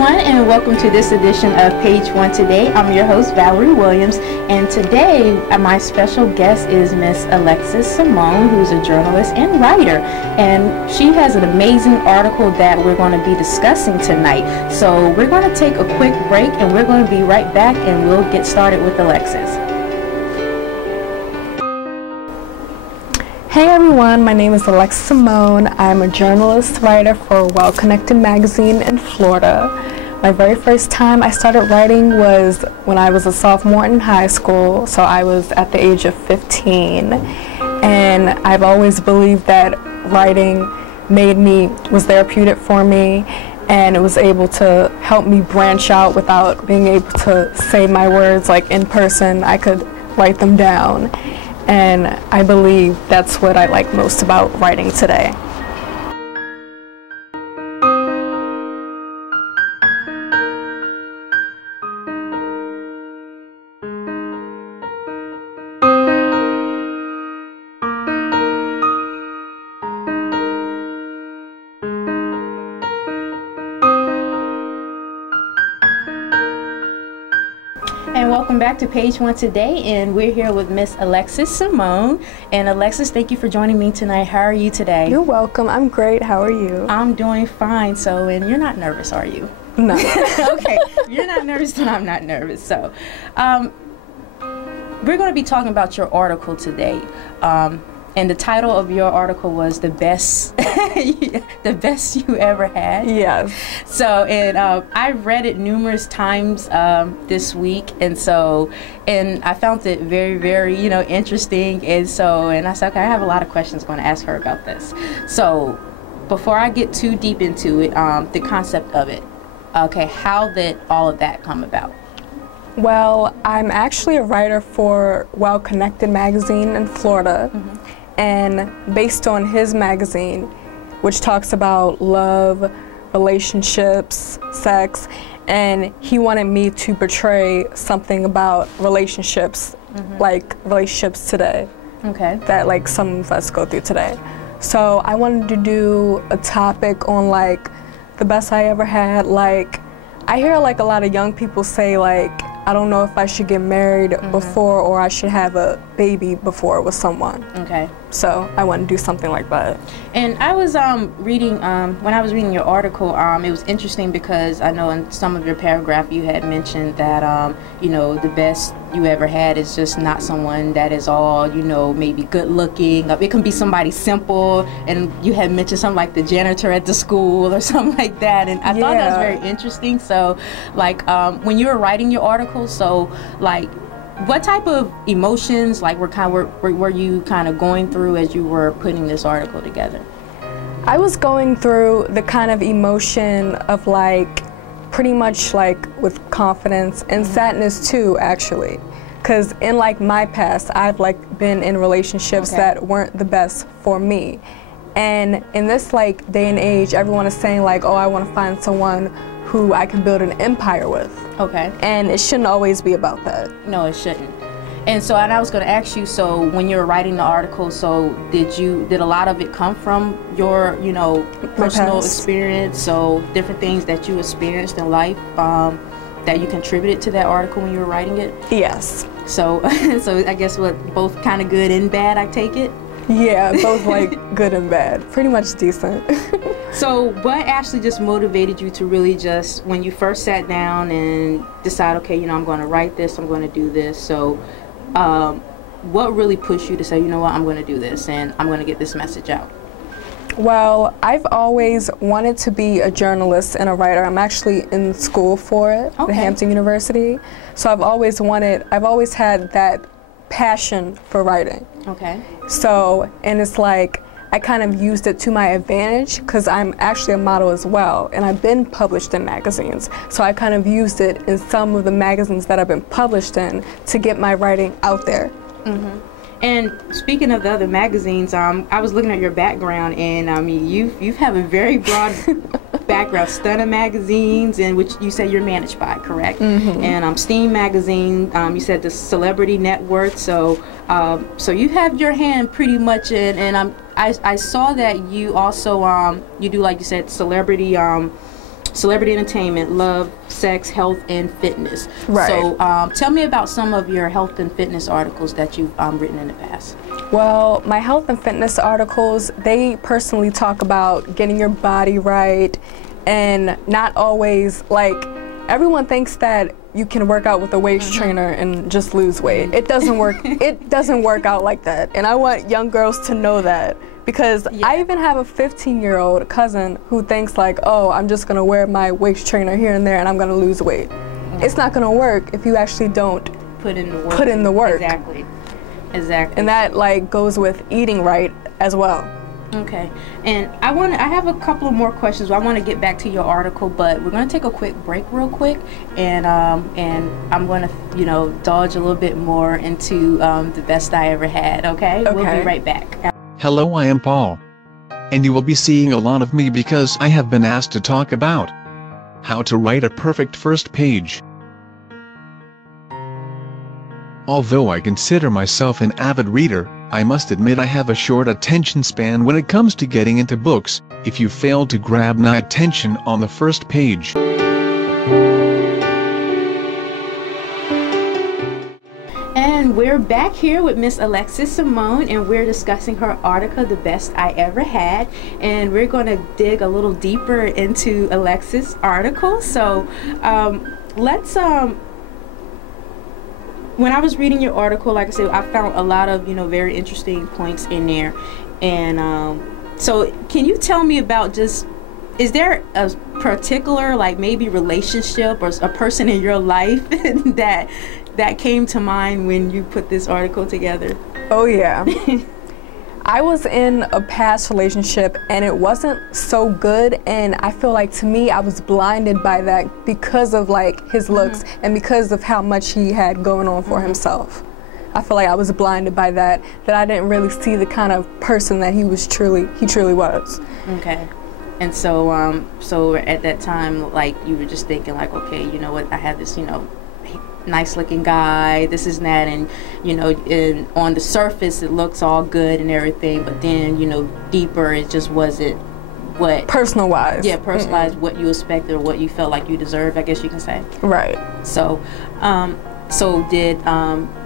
everyone, and welcome to this edition of Page One Today. I'm your host, Valerie Williams, and today my special guest is Miss Alexis Simone, who's a journalist and writer, and she has an amazing article that we're going to be discussing tonight. So we're going to take a quick break, and we're going to be right back, and we'll get started with Alexis. Hey everyone, my name is Alexis Simone. I'm a journalist writer for Well Connected magazine in Florida. My very first time I started writing was when I was a sophomore in high school, so I was at the age of 15. And I've always believed that writing was therapeutic for me, and it was able to help me branch out without being able to say my words like in person. I could write them down. And I believe that's what I like most about writing today. And welcome back to Page One Today, and we're here with Miss Alexis Simone. And Alexis, thank you for joining me tonight. How are you today? You're welcome. I'm great. How are you? I'm doing fine. So, and you're not nervous, are you? No. Okay, if you're not nervous, then I'm not nervous. So, we're going to be talking about your article today. And the title of your article was "The Best, the Best You Ever Had." Yes. So, and I've read it numerous times this week, and I found it very, very, interesting. And I said, okay, I have a lot of questions going to ask her about this. So, before I get too deep into it, the concept of it. Okay, how did all of that come about? Well, I'm actually a writer for Well Connected magazine in Florida. Mm-hmm. And based on his magazine, which talks about love, relationships, sex, and he wanted me to portray something about relationships, mm-hmm. like relationships today. Okay. That like some of us go through today. So I wanted to do a topic on like the best I ever had. Like I hear like a lot of young people say like, I don't know if I should get married mm-hmm. before or I should have a baby before with someone. Okay. So I want to do something like that. And I was reading, when I was reading your article, it was interesting because I know in some of your paragraph you had mentioned that, the best you ever had is just not someone that is all, maybe good looking. It can be somebody simple, and you had mentioned something like the janitor at the school or something like that. And I thought that was very interesting. So, like, when you were writing your article, so, like, what type of emotions, like, were you kind of going through as you were putting this article together? I was going through the kind of emotion of, like, pretty much, like, with confidence and mm-hmm. sadness, too, actually. Because in, like, my past, I've, like, been in relationships that weren't the best for me. And in this, like, day and age, everyone is saying, like, oh, I want to find someone who I can build an empire with. Okay. And it shouldn't always be about that. No, it shouldn't. And so, and I was going to ask you, so when you were writing the article, so did a lot of it come from your, personal experience, so different things that you experienced in life that you contributed to that article when you were writing it? Yes. So, so I guess both kind of good and bad, I take it? Yeah, both like good and bad. Pretty much decent. So what actually just motivated you to really just, when you first sat down and decide, okay, I'm going to write this, I'm going to do this. So what really pushed you to say, you know what, I'm going to do this and I'm going to get this message out? Well, I've always wanted to be a journalist and a writer. I'm actually in school for it at Hampton University. So I've always had that passion for writing. Okay. So, and it's like, I kind of used it to my advantage because I'm actually a model as well, and I've been published in magazines. So I kind of used it in some of the magazines that I've been published in to get my writing out there. Mm-hmm. And speaking of the other magazines, I was looking at your background, and I mean, you have a very broad background. Stunner magazines, and which you said you're managed by, correct? Mm-hmm. And Steam magazine, you said the Celebrity Network. So, so you have your hand pretty much in. And I saw that you also you do, like you said, celebrity celebrity entertainment, love, sex, health, and fitness. Right. So tell me about some of your health and fitness articles that you've written in the past. Well, my health and fitness articles, they personally talk about getting your body right and not always, like, everyone thinks that you can work out with a waist trainer and just lose weight. It doesn't work. It doesn't work out like that. And I want young girls to know that, because I even have a 15-year-old cousin who thinks like, oh, I'm just gonna wear my waist trainer here and there and I'm gonna lose weight. It's not gonna work if you actually don't put in the work. Put in the work. Exactly. Exactly. And that like goes with eating right as well. Okay, and I have a couple of more questions. I want to get back to your article, but we're going to take a quick break real quick, and I'm going to, dodge a little bit more into the best I ever had, okay? We'll be right back. Hello, I am Paul. And you will be seeing a lot of me because I have been asked to talk about how to write a perfect first page. Although I consider myself an avid reader, I must admit I have a short attention span when it comes to getting into books, if you fail to grab my attention on the first page. And we're back here with Miss Alexis Simone, and we're discussing her article, The Best I Ever Had. And we're going to dig a little deeper into Alexis' article. So let's when I was reading your article, like I said, I found a lot of, very interesting points in there. And so can you tell me about is there a particular, like maybe relationship or a person in your life that came to mind when you put this article together? Oh yeah. I was in a past relationship and it wasn't so good, and I feel like to me I was blinded by that because of like his looks and because of how much he had going on for himself. I feel like I was blinded by that I didn't really see the kind of person that he truly was. Okay. And so so at that time, like, you were just thinking like, okay, you know what, I have this, nice looking guy, this is that, and and on the surface it looks all good and everything, but then deeper it just wasn't what personal wise what you expected or what you felt like you deserved, I guess you can say. Right. So did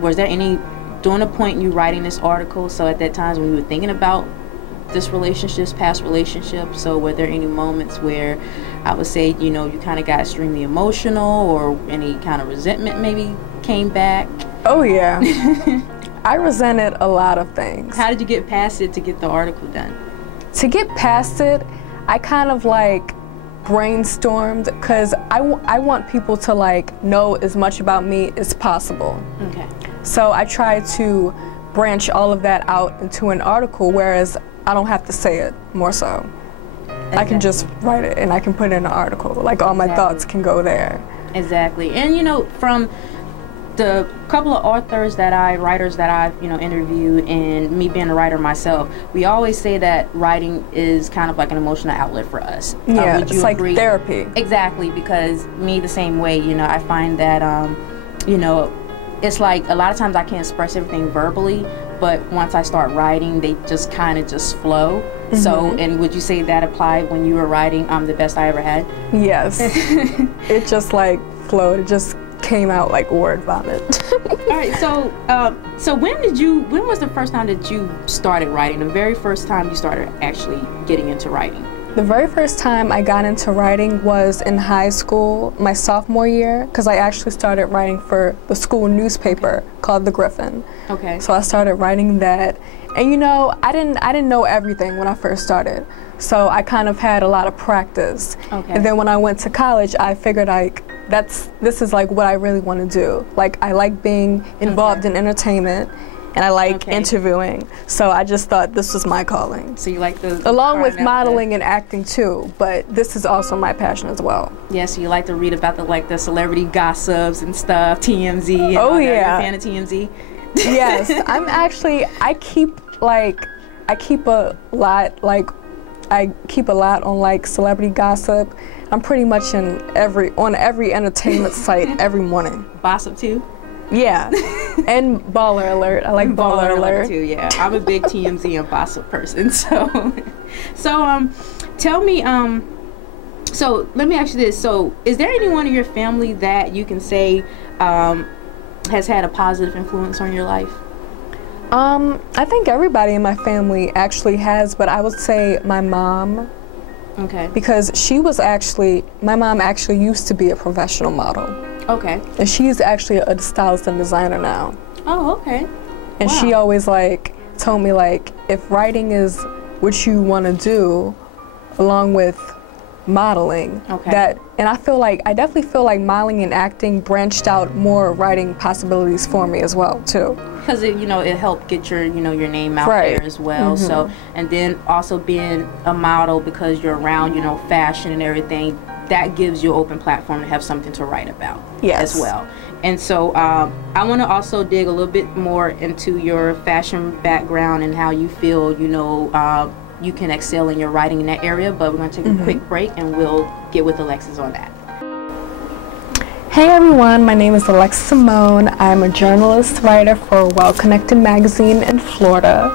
was there any, during the point you writing this article, so at that time when you were thinking about this past relationships, so were there any moments where I would say, you kind of got extremely emotional, or any kind of resentment maybe came back? Oh yeah. I resented a lot of things. How did you get past it to get the article done? To get past it, I kind of like brainstormed, because I want people to like know as much about me as possible. Okay. So I tried to branch all of that out into an article, whereas I don't have to say it, more so. Exactly. I can just write it and I can put it in an article. Like all my thoughts can go there. Exactly. And from the couple of writers that I've interviewed, and me being a writer myself, we always say that writing is kind of like an emotional outlet for us. Yeah, it's like therapy. Exactly, because me the same way. I find that it's like a lot of times I can't express everything verbally, but once I start writing, they just kind of just flow. Mm-hmm. So, and would you say that applied when you were writing The Best I Ever Had? Yes. It just like flowed. It just came out like word vomit. All right. So when was the first time that you started writing? The very first time you started actually getting into writing? The very first time I got into writing was in high school, my sophomore year, because I actually started writing for the school newspaper called The Griffin. Okay. So I started writing that, and I didn't know everything when I first started, so I kind of had a lot of practice. Okay. And then when I went to college, I figured like this is like what I really want to do. Like I like being involved in entertainment. And I like interviewing, so I just thought this was my calling. So you like along with modeling and acting too, but this is also my passion as well. Yeah, so you like to read about the celebrity gossips and stuff, TMZ. And oh yeah, you're a fan of TMZ? Yes, I keep a lot on like celebrity gossip. I'm pretty much on every entertainment site every morning. Gossip too? Yeah, and Baller Alert. I like Baller Alert too. Yeah, I'm a big TMZ and gossip person. So tell me, So let me ask you this. So is there anyone in your family that you can say has had a positive influence on your life? I think everybody in my family actually has, but I would say my mom. Okay. Because my mom actually used to be a professional model. Okay. And she's actually a stylist and designer now. Oh, okay. And wow. She always told me if writing is what you want to do along with modeling, okay. And I definitely feel like modeling and acting branched out more writing possibilities for me as well too. Because it helped get your your name out there as well. Mm-hmm. So, and then also being a model, because you're around fashion and everything, that gives you an open platform to have something to write about as well. And so I want to also dig a little bit more into your fashion background and how you feel you can excel in your writing in that area, but we're going to take a quick break and we'll get with Alexis on that. Hey everyone, my name is Alexis Simone. I'm a journalist writer for Well Connected magazine in Florida.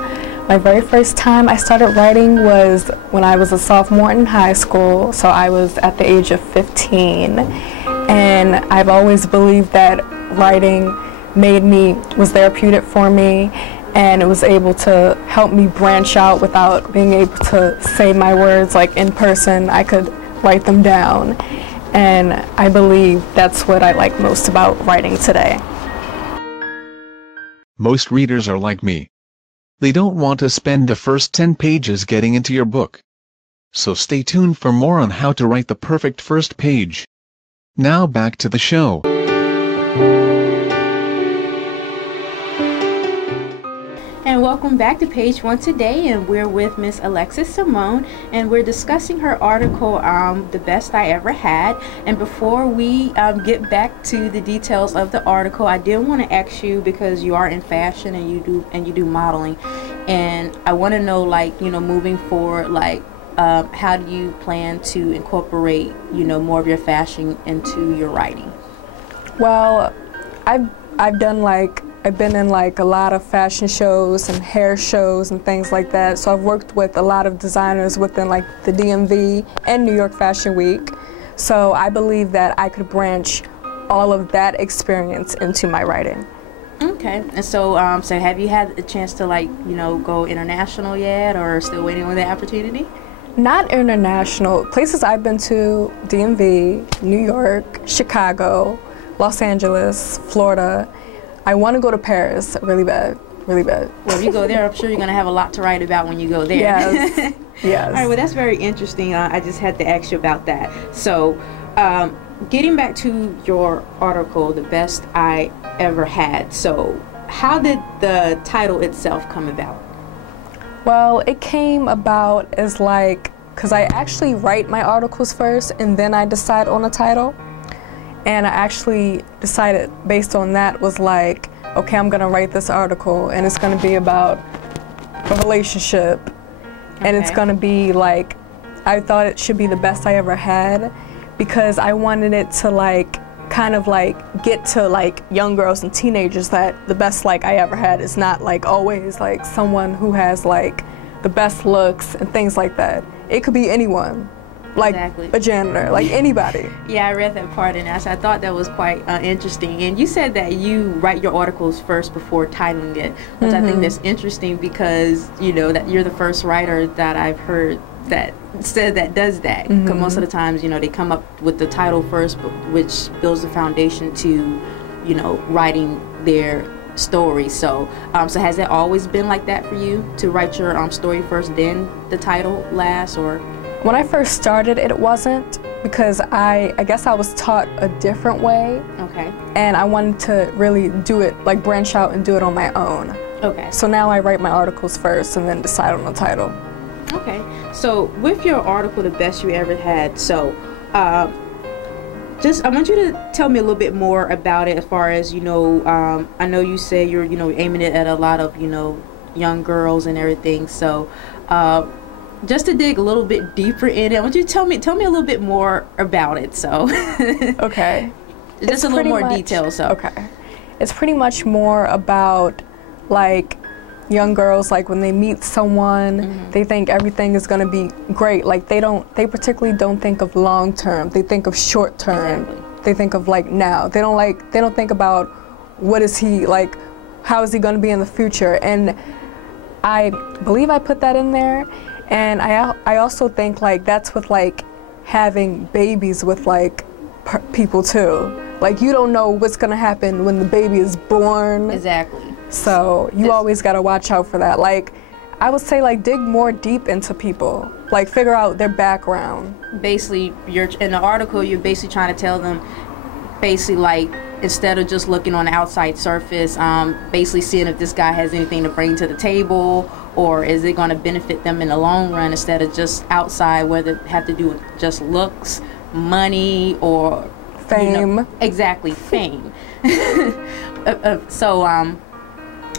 My very first time I started writing was when I was a sophomore in high school, so I was at the age of 15. And I've always believed that writing was therapeutic for me, and it was able to help me branch out without being able to say my words in person. I could write them down, and I believe that's what I like most about writing today. Most readers are like me. They don't want to spend the first 10 pages getting into your book. So stay tuned for more on how to write the perfect first page. Now back to the show. And welcome back to Page One today, and we're with Miss Alexis Simone, and we're discussing her article, The Best I Ever Had. And before we get back to the details of the article, I did want to ask you, because you are in fashion and you do modeling, and I want to know, moving forward, how do you plan to incorporate, more of your fashion into your writing? Well, I've been in a lot of fashion shows and hair shows and things like that. So I've worked with a lot of designers within the DMV and New York Fashion Week. So I believe that I could branch all of that experience into my writing. Okay. And so, so have you had a chance to go international yet, or still waiting on that opportunity? Not international. Places I've been to: DMV, New York, Chicago, Los Angeles, Florida. I want to go to Paris really bad, really bad. Well, if you go there, I'm sure you're going to have a lot to write about when you go there. Yes, yes. All right, well, that's very interesting. I just had to ask you about that. So, getting back to your article, The Best I Ever Had. So, how did the title itself come about? Well, it came about as because I actually write my articles first and then I decide on a title. And I actually decided based on that was okay, I'm gonna write this article and it's gonna be about a relationship. Okay. And it's gonna be I thought it should be the best I ever had, because I wanted it to kind of get to young girls and teenagers that the best I ever had is not always someone who has the best looks and things like that. It could be anyone. Exactly. A janitor, anybody. Yeah, I read that part, and I thought that was quite interesting. And you said that you write your articles first before titling it, which I think that's interesting, because that you're the first writer that I've heard that said that does that. Because most of the times, they come up with the title first, which builds the foundation to, writing their story. So, so has it always been like that for you, to write your story first, then the title last, or? When I first started, it wasn't, because I guess I was taught a different way. Okay. And I wanted to really do it, branch out and do it on my own. Okay. So now I write my articles first and then decide on the title. Okay. So with your article, The Best You Ever Had, so I want you to tell me a little bit more about it, as far as, I know you say you're, aiming it at a lot of, young girls and everything. So, just to dig a little bit deeper in it, I want you to tell me a little bit more about it. So, okay, just a little more detail. So, okay, it's pretty much more about young girls, like when they meet someone, they think everything is going to be great. Like they particularly don't think of long term. They think of short term. Exactly. They think of like now. They don't think about what is he like, how is he going to be in the future. And I believe I put that in there. And I also think like that's with like having babies with like people too. Like you don't know what's gonna happen when the baby is born. Exactly. So you always gotta watch out for that. Like I would say like dig more deep into people. Like figure out their background. Basically, you're in the article. You're basically trying to tell them, basically like instead of just looking on the outside surface, basically seeing if this guy has anything to bring to the table, or is it going to benefit them in the long run, instead of just outside, whether it have to do with just looks, money, or Fame. You know, exactly, fame. So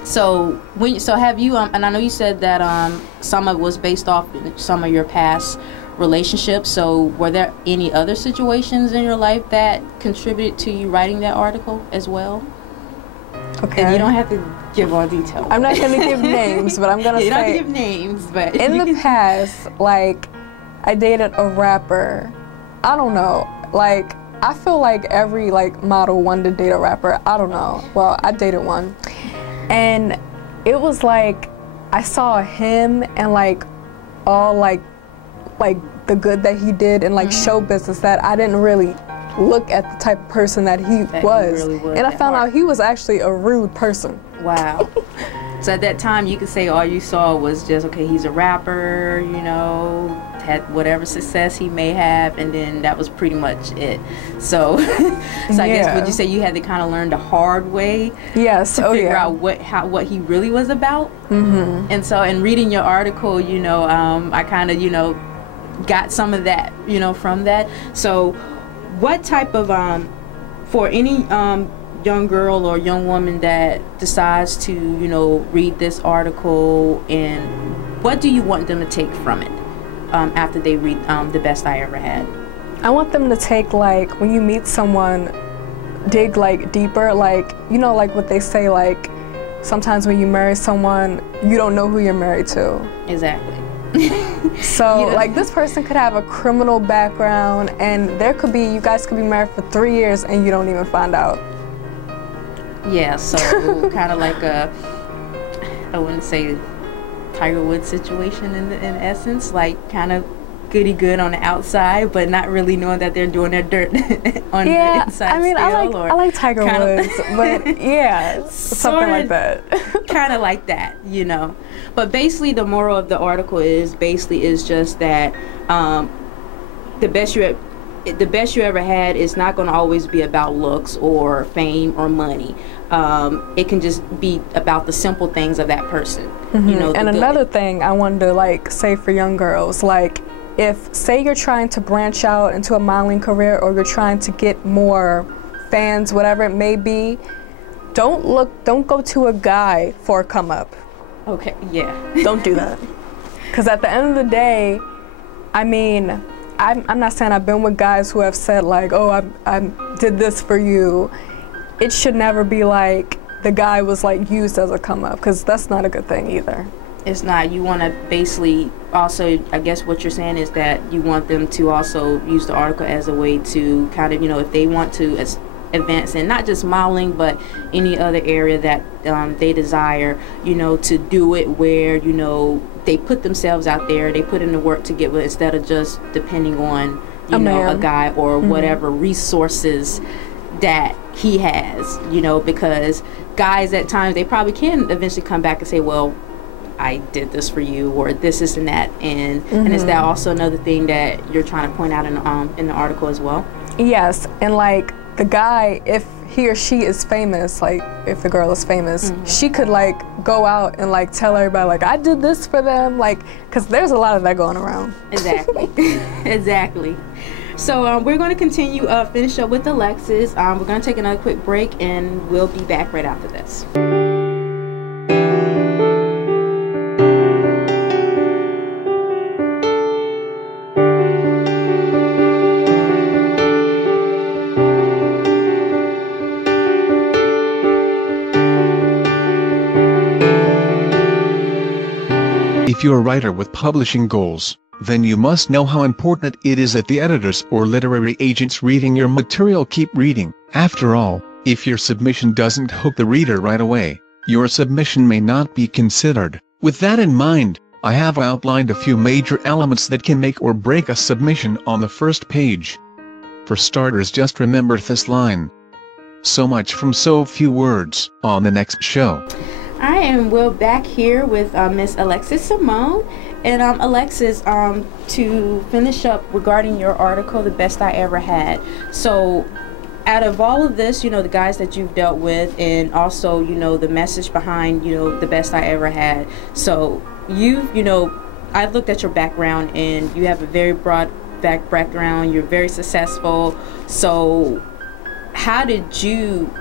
have you and I know you said that some of it was based off some of your past relationships. So were there any other situations in your life that contributed to you writing that article as well? Okay. And you don't have to give all details. I'm not gonna give names, but I'm gonna you say don't have to give names, but in the past, like I dated a rapper. I don't know, like I feel like every like model wanted to date a rapper. I don't know. Well, I dated one, and it was like I saw him and like all like the good that he did in like show business, that I didn't really look at the type of person that he was. And I found out he was actually a rude person. Wow. So at that time, you could say all you saw was just, okay, he's a rapper, you know, had whatever success he may have, and then that was pretty much it. So, I guess, would you say you had to kind of learn the hard way? Yes. To figure out what he really was about? Mm-hmm. And so, in reading your article, you know, I kind of, you know, got some of that, you know, from that. So, what type of, for any young girl or young woman that decides to, you know, read this article, and what do you want them to take from it after they read The Best I Ever Had? I want them to take, like, when you meet someone, dig like deeper, like, you know, like what they say, like sometimes when you marry someone, you don't know who you're married to. Exactly. So like this person could have a criminal background, and you guys could be married for 3 years and you don't even find out. Yeah, so kind of like I wouldn't say Tiger Woods situation in essence, like kind of goody good on the outside, but not really knowing that they're doing their dirt on the inside. I mean, still, I like Tiger Woods, but yeah, something like that. Kind of like that, you know. But basically, the moral of the article is just that the best you ever had is not going to always be about looks or fame or money. It can just be about the simple things of that person. Mm-hmm. You know. And another thing I wanted to like say for young girls, like, if, say you're trying to branch out into a modeling career, or you're trying to get more fans, whatever it may be, don't go to a guy for a come up. Okay, yeah. Don't do that. Because at the end of the day, I mean, I'm not saying I've been with guys who have said like, oh, I did this for you. It should never be like the guy was like used as a come up, because that's not a good thing either. It's not. You want to basically also, I guess what you're saying is that you want them to also use the article as a way to kind of, you know, if they want to advance in not just modeling, but any other area that they desire, you know, to do it where, you know, they put themselves out there, they put in the work to get with, instead of just depending on, you know, a guy or whatever resources that he has, you know, because guys at times, they probably can eventually come back and say, well, I did this for you, or this and that, and is that also another thing that you're trying to point out in the article as well? Yes, and like the guy, if he or she is famous, like if the girl is famous, she could like go out and like tell everybody like, I did this for them, like, because there's a lot of that going around. Exactly. Exactly. So we're going to continue, finish up with Alexis. We're going to take another quick break, and we'll be back right after this. If you're a writer with publishing goals, then you must know how important it is that the editors or literary agents reading your material keep reading. After all, if your submission doesn't hook the reader right away, your submission may not be considered. With that in mind, I have outlined a few major elements that can make or break a submission on the first page. For starters, just remember this line: so much from so few words. On the next show, I am back here with Miss Alexis Simone. And Alexis, to finish up regarding your article, The Best I Ever Had. So out of all of this, you know, the guys that you've dealt with, and also, you know, the message behind, you know, The Best I Ever Had. So you know, I've looked at your background, and you have a very broad background. You're very successful. So how did you,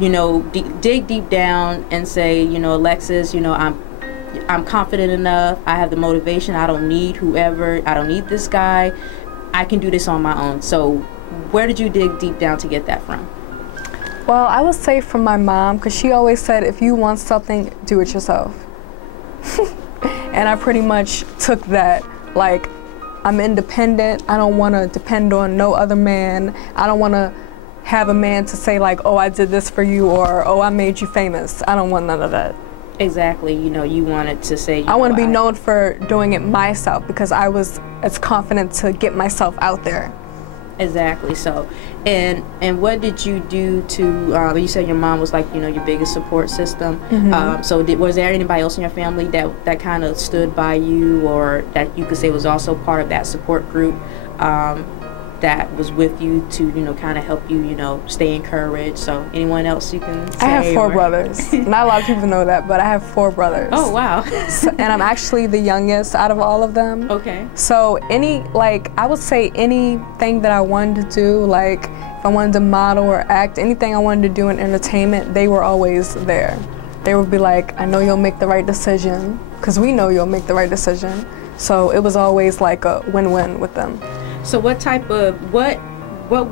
you know, dig deep down and say, you know, Alexis, you know, I'm confident enough, I have the motivation, I don't need whoever, I don't need this guy, I can do this on my own. So where did you dig deep down to get that from? Well, I would say from my mom, because she always said, if you want something, do it yourself. And I pretty much took that, like, I'm independent, I don't want to depend on no other man, I don't want to have a man to say like, oh, I did this for you, or oh, I made you famous. I don't want none of that. Exactly. You know, you wanted to say, I want to be known for doing it myself, because I was as confident to get myself out there. Exactly. So, and what did you do to, you said your mom was like, you know, your biggest support system. Mm-hmm. So was there anybody else in your family that kind of stood by you, or that you could say was also part of that support group, that was with you to, you know, kind of help you, you know, stay encouraged? So anyone else you can say? I have 4 brothers. Not a lot of people know that, but I have 4 brothers. Oh, wow. And I'm actually the youngest out of all of them. Okay. So I would say anything that I wanted to do, like if I wanted to model or act, anything I wanted to do in entertainment, they were always there. They would be like, I know you'll make the right decision, because we know you'll make the right decision. So it was always like a win-win with them. So what type of, what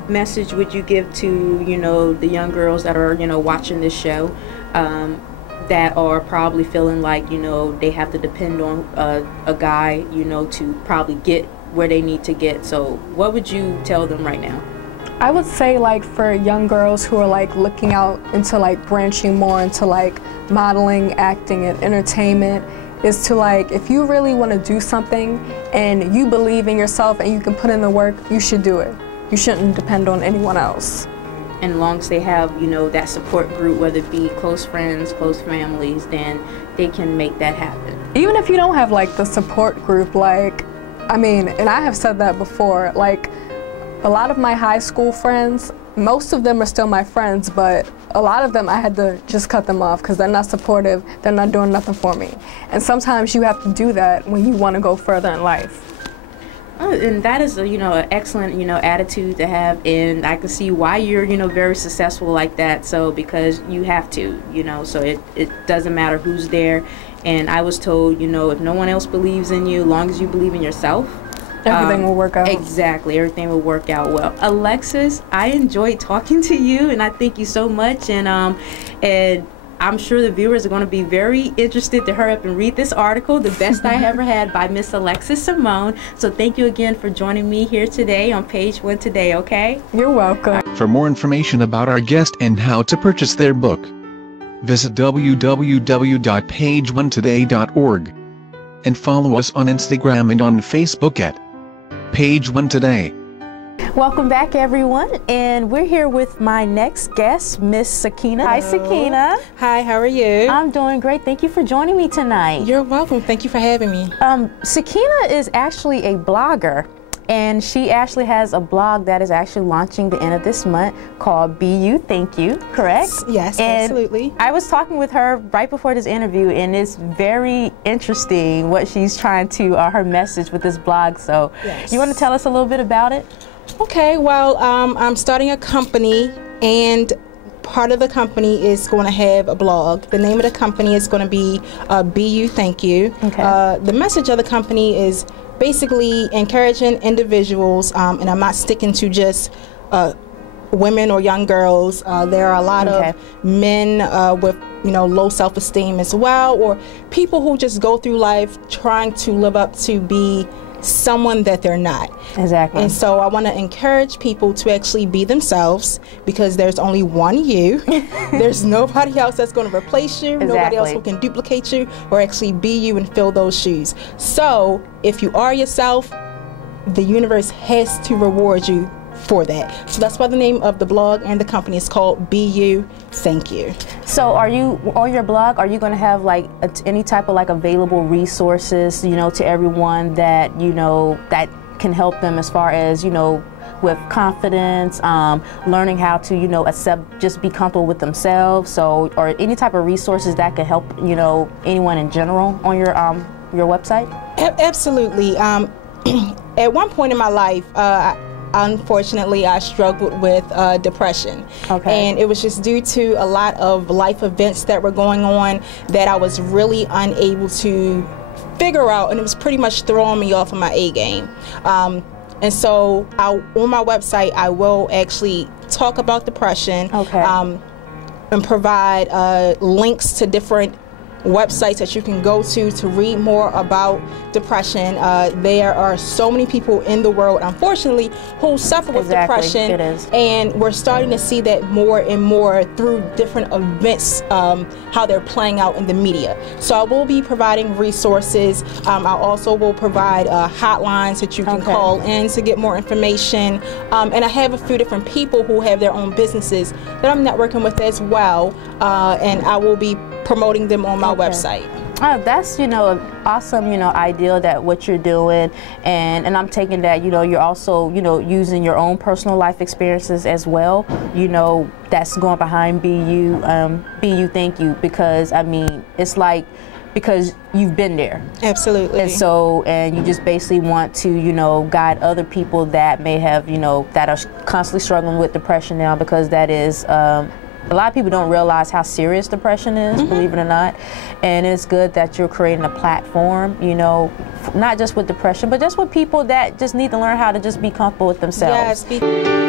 message would you give to, you know, the young girls that are, you know, watching this show, that are probably feeling like, you know, they have to depend on a guy, you know, to probably get where they need to get? So what would you tell them right now? I would say, like, for young girls who are like looking out into like branching more into like modeling, acting, and entertainment, is to, like, if you really want to do something and you believe in yourself and you can put in the work, you should do it. You shouldn't depend on anyone else. And as long as they have, you know, that support group, whether it be close friends, close families, then they can make that happen. Even if you don't have like the support group, like, I mean, and I have said that before, like, a lot of my high school friends, most of them are still my friends, but a lot of them I had to just cut them off because they're not supportive, they're not doing nothing for me. And sometimes you have to do that when you want to go further in life. And that is a, you know, an excellent, you know, attitude to have, and I can see why you're, you know, very successful like that. So because you have to, you know, so it doesn't matter who's there. And I was told, you know, if no one else believes in you, as long as you believe in yourself, everything will work out. Exactly, everything will work out well. Alexis, I enjoyed talking to you, and I thank you so much. And I'm sure the viewers are going to be very interested to hurry up and read this article, The Best I Ever Had by Miss Alexis Simone. So thank you again for joining me here today on Page One Today, okay? You're welcome. For more information about our guest and how to purchase their book, visit www.pageonetoday.org and follow us on Instagram and on Facebook at Page One Today. Welcome back, everyone, and we're here with my next guest, Miss Sakina. Hi, Sakina. Hi, how are you? I'm doing great. Thank you for joining me tonight. You're welcome. Thank you for having me. Sakina is actually a blogger, and she actually has a blog that is actually launching the end of this month called Be You, Thank You, correct? Yes, and absolutely. I was talking with her right before this interview, and it's very interesting what she's trying to, her message with this blog. So you want to tell us a little bit about it? Okay, well, I'm starting a company, and part of the company is going to have a blog. The name of the company is going to be Be You, Thank You. Okay. The message of the company is basically encouraging individuals, and I'm not sticking to just women or young girls. There are a lot of men with low self-esteem as well, or people who just go through life trying to live up to be someone that they're not. Exactly. And so I want to encourage people to actually be themselves, because there's only one you. There's nobody else that's going to replace you, nobody else who can duplicate you or actually be you and fill those shoes. So if you are yourself, the universe has to reward you for that. So that's why the name of the blog and the company is called Be You, Thank You. So are you, on your blog, are you going to have like any type of like available resources, to everyone that, that can help them as far as, with confidence, learning how to, accept, just be comfortable with themselves. So, or any type of resources that can help, anyone in general on your website? Absolutely. At one point in my life, unfortunately, I struggled with depression. Okay. And it was just due to a lot of life events that were going on that I was really unable to figure out, and it was pretty much throwing me off of my A game. And so on my website, I will actually talk about depression, and provide links to different websites that you can go to read more about depression. There are so many people in the world, unfortunately, who suffer with depression. It is. And we're starting to see that more and more through different events, how they're playing out in the media. So I will be providing resources. I also will provide hotlines that you can call in to get more information. And I have a few different people who have their own businesses that I'm networking with as well. And I will be promoting them on my website. Oh, that's, an awesome, idea that what you're doing, and I'm taking that, you're also, using your own personal life experiences as well, that's going behind Be You, Thank You, because, I mean, it's like, because you've been there. Absolutely. And so, and you just basically want to, guide other people that may have, that are constantly struggling with depression now, because that is, a lot of people don't realize how serious depression is, believe it or not. And it's good that you're creating a platform, not just with depression, but just with people that just need to learn how to just be comfortable with themselves. Yes.